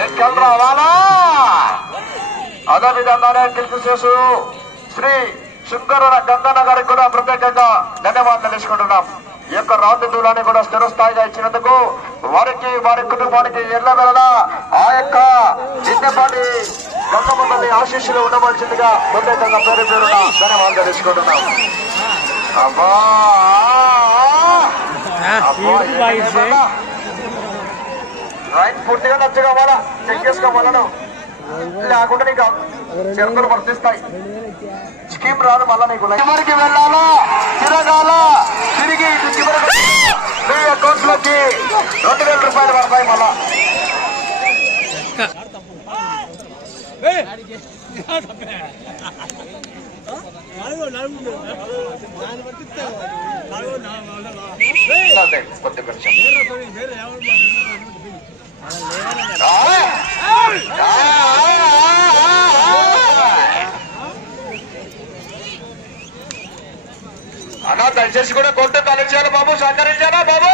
ఎక్కలు రావాలా అదే విధంగానే చేసు శ్రీ శంకర గంగన్న గారికి కూడా ప్రత్యేకంగా ధన్యవాదాలు తెలుసుకుంటున్నాం. ఈ యొక్క రాత్రి దూరాన్ని కూడా స్థిరస్థాయిగా ఇచ్చినందుకు వారికి వారి కుటుంబానికి ఎల్ల ఆ యొక్క చిన్నపాటి గంగమ్మ తల్లి ఆశీస్సులు ఉండవలసిందిగా ప్రత్యేకంగా పేరు పేరున ధన్యవాదాలు తెలుసుకుంటున్నాం. అబ్బా? రైట్ పూర్తిగా నచ్చగా వాళ్ళ చెక్ చేసుకోవాలను లేకుండా నీకు చిరకలు వర్తిస్తాయి. స్కీమ్ రాదు మళ్ళా నీకు చివరికి వెళ్ళాలా? తిరగాల? తిరిగి చివరికి మీ అకౌంట్లోకి రెండు వేల రూపాయలు పడతాయి మళ్ళా. అన్నా దయచేసి కూడా కొట్టు తలచేయాలి బాబు సహకరించాలా బాబు?